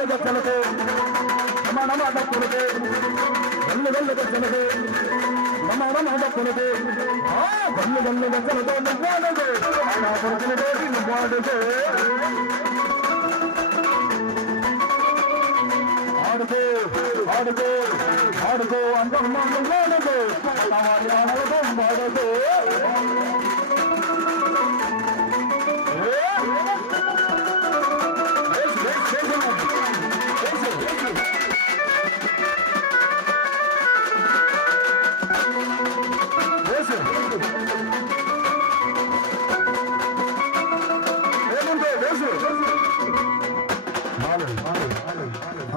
வெள்ளத செலகு நம்ம நம்ம அட பொழுது வெள்ள வெள்ளத செலகு நம்ம நம்ம அட பொழுது வெள்ள வெள்ளத செலகு நம்ம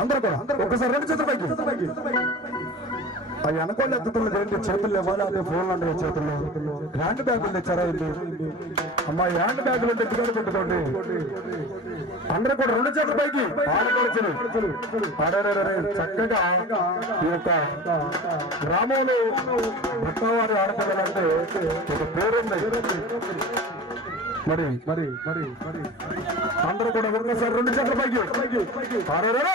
అందరూ కూడా ఒకసారి రెండు చేతులు పైకి. అవి అనుకోండి ఎత్తుతున్నది ఏంటి చేతులు ఇవ్వాలి? అదే ఫోన్లు ఉన్నాయి చేతుల్లో. హ్యాండ్ బ్యాగులు తెచ్చారా ఏంటి? అమ్మా హ్యాండ్ బ్యాగులు ఉంటే పెట్టుకోండి అందరూ కూడా రెండు చేతుల పైకి. ఆడపడుచులు. చక్కగా ఈ యొక్క గ్రామంలో భర్తవారి ఆడపిల్లలంటే ఒక పేరుంది. మరి మరి మరి మరి. అందరూ కూడా ఒక్కసారి రెండు చెట్ల పైకి. ఆడారే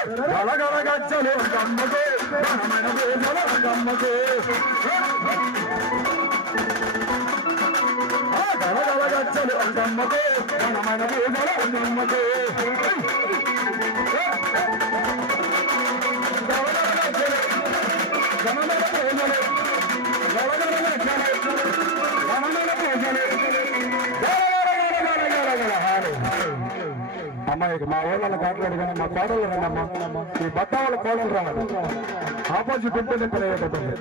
ఘనమైన అమ్మాయికి మా ఊళ్ళ కాట్లాడు కానీ మా కోడలు కానమ్మా ఈ బట్ట వాళ్ళ కోడలు రావాలి ఆపోజిట్ ఉంటుంది పని అయిపోతుంది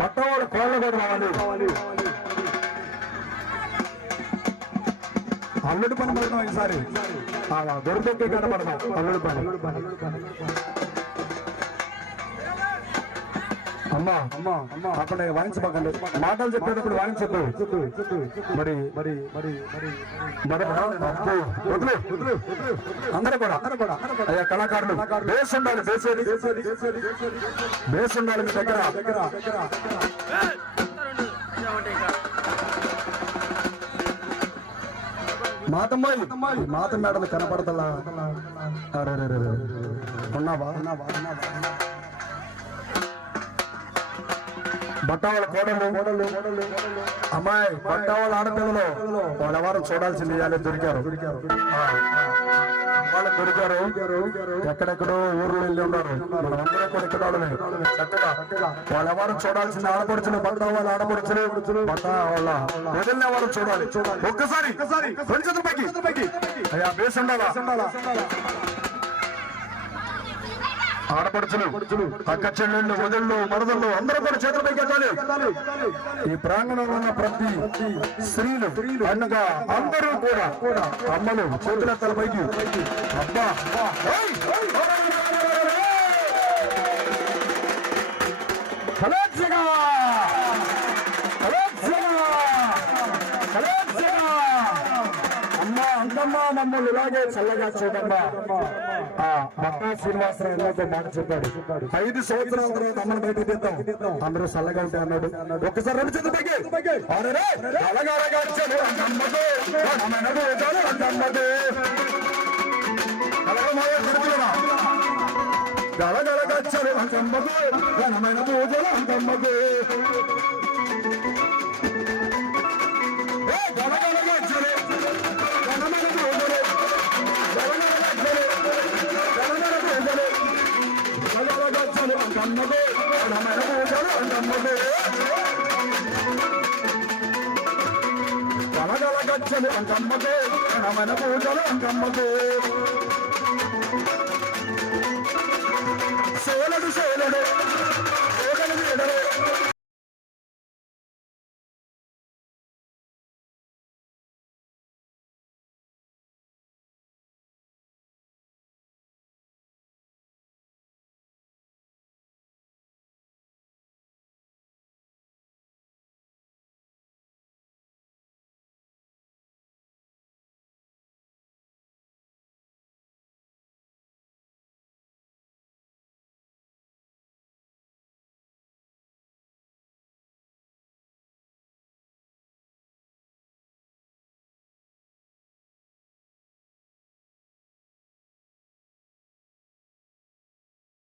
బట్ట వాళ్ళ కోడలు కూడా రావాలి. అల్లుడి పని పడదాం ఈసారి. దొరికొక్కే కనపడదాం. అల్లుడి పని. అమ్మా అమ్మా అమ్మా అక్కడ వాయించబాకండి మాటలు చెప్పేటప్పుడు వాయించద్దు మరి మరి మరి మరి మరి అబ్బో, వదిలే, వదిలే, అందరూ కూడా అందరూ కూడా అయ్యా కళాకారులు బేస్ ఉండాలి బేస్ ఏది? బేస్ ఉండాలి మీ దగ్గర. దగ్గర మాతమ్మాయి మాత మేడలు కనపడతలా? అరే రే రే రే. ఉన్నావా? బట్టావాళ్ళ కోడలు. అమ్మాయి బట్టావాళ్ళ ఆడపిల్లలు. వాళ్ళెవరు చూడాల్సింది ఇవాళ దొరికారు. వాళ్ళు దొరికారు. ఎక్కడెక్కడో ఊర్లో వెళ్ళి ఉన్నారు. మనమందరం కూడా ఇక్కడ చక్కగా. వాళ్ళెవరు చూడాల్సింది ఆడపడుచులు బట్టావాళ్ళ ఆడపడుచులు. బట్టావాళ్ళ వదిలిన వారు చూడాలి. ఒక్కసారి ఒక్కసారి. కొంచెం పైకి అయ్యా బేస్ ఉండాలా? ఆడపడుచులు అక్క చెల్లెళ్ళు వదిళ్ళు మరదళ్ళు అందరూ కూడా చేతులపైకి ఎత్తాలి ఈ ప్రాంగణంలో ఉన్న ప్రతి స్త్రీలు అనగా అందరూ కూడా అమ్మలు చేతులెత్తలపైకి అబ్బా! ఏయ్! అమ్మా అంకమ్మ మమ్మల్ని ఇలాగే చల్లగా చూడమ్మా ఆ శ్రీనివాసరావు ఎన్నో మాట చెప్పాడు. ఐదు సంవత్సరాల తర్వాత అమ్మను బయట తీద్దాం. అందరూ చల్లగా ఉంటే అన్నాడు. ఒకసారి రెండు చేతులు పైకి ఆడరే అలగాలగా వచ్చాడు అంకమ్మతో మనమనదు అంకమ్మతో గలగలగా దీక్షలు అంకమ్మకే ఘనమైన పూజలు అంకమ్మకే సోలడు సోలడు